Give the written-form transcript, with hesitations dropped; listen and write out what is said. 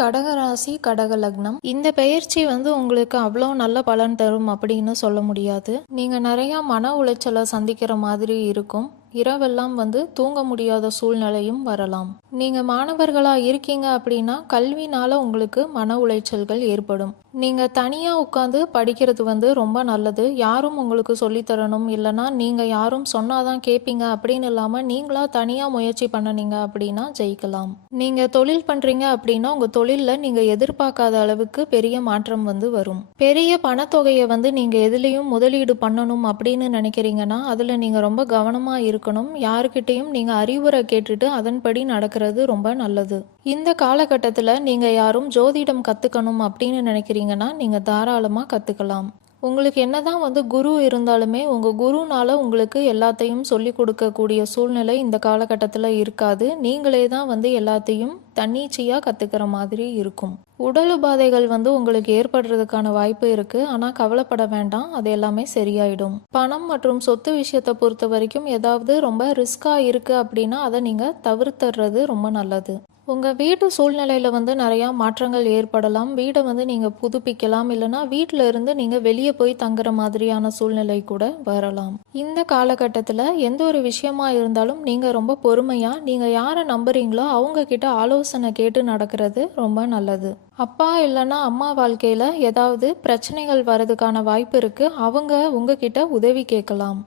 கடகராசி கடக லக்னம். இந்த பெயர்ச்சி உங்களுக்கு அவ்வளோ நல்ல பலன் தரும் அப்படின்னு சொல்ல முடியாது. நீங்க நிறைய மன உளைச்சலை சந்திக்கிற மாதிரி இருக்கும். இரவெல்லாம் தூங்க முடியாத சூழ்நிலையும் வரலாம். நீங்க மாணவர்களா இருக்கீங்க அப்படின்னா கல்வினால உங்களுக்கு மன உளைச்சல்கள் ஏற்படும். நீங்க தனியா உட்காந்து படிக்கிறது ரொம்ப நல்லது. யாரும் உங்களுக்கு சொல்லித்தரணும் இல்லைன்னா நீங்க யாரும் சொன்னாதான் கேட்பீங்க அப்படின்னு இல்லாம நீங்களா தனியா முயற்சி பண்ணனீங்க அப்படின்னா ஜெயிக்கலாம். நீங்க தொழில் பண்றீங்க அப்படின்னா உங்க தொழில்ல நீங்க எதிர்பார்க்காத அளவுக்கு பெரிய மாற்றம் வரும். பெரிய பணத்தொகையை நீங்க எதுலேயும் முதலீடு பண்ணணும் அப்படின்னு நினைக்கிறீங்கன்னா அதுல நீங்க ரொம்ப கவனமா இருக்கணும். யாருக்கிட்டையும் நீங்க அறிவுரை கேட்டுட்டு அதன்படி நடக்கிறது ரொம்ப நல்லது. இந்த காலகட்டத்தில் நீங்க யாரும் ஜோதிடம் கத்துக்கணும் அப்படின்னு நினைக்கிறீங்கன்னா நீங்க தாராளமா கத்துக்கலாம். உங்களுக்கு என்னதான் குரு இருந்தாலுமே உங்க குருனால உங்களுக்கு எல்லாத்தையும் சொல்லி கொடுக்கக்கூடிய சூழ்நிலை இந்த காலகட்டத்தில் இருக்காது. நீங்களே தான் எல்லாத்தையும் தன்னிச்சையா கத்துக்கிற மாதிரி இருக்கும். உடல் உபாதைகள் உங்களுக்கு ஏற்படுறதுக்கான வாய்ப்பு இருக்கு. ஆனா கவலைப்பட வேண்டாம், அது எல்லாமே சரியாயிடும். பணம் மற்றும் சொத்து விஷயத்தை பொறுத்த வரைக்கும் ஏதாவது ரொம்ப ரிஸ்கா இருக்கு அப்படின்னா அதை நீங்க தவிர்த்துறது ரொம்ப நல்லது. உங்கள் வீட்டு சூழ்நிலையில் நிறையா மாற்றங்கள் ஏற்படலாம். வீடை நீங்கள் புதுப்பிக்கலாம், இல்லைனா வீட்டில் இருந்து நீங்கள் வெளியே போய் தங்குற மாதிரியான சூழ்நிலை கூட வரலாம். இந்த காலகட்டத்தில் எந்த ஒரு விஷயமா இருந்தாலும் நீங்கள் ரொம்ப பொறுமையாக நீங்கள் யாரை நம்புறீங்களோ அவங்க கிட்ட ஆலோசனை கேட்டு நடக்கிறது ரொம்ப நல்லது. அப்பா இல்லைன்னா அம்மா வாழ்க்கையில் ஏதாவது பிரச்சனைகள் வர்றதுக்கான வாய்ப்பு இருக்குது. அவங்க உங்ககிட்ட உதவி கேட்கலாம்.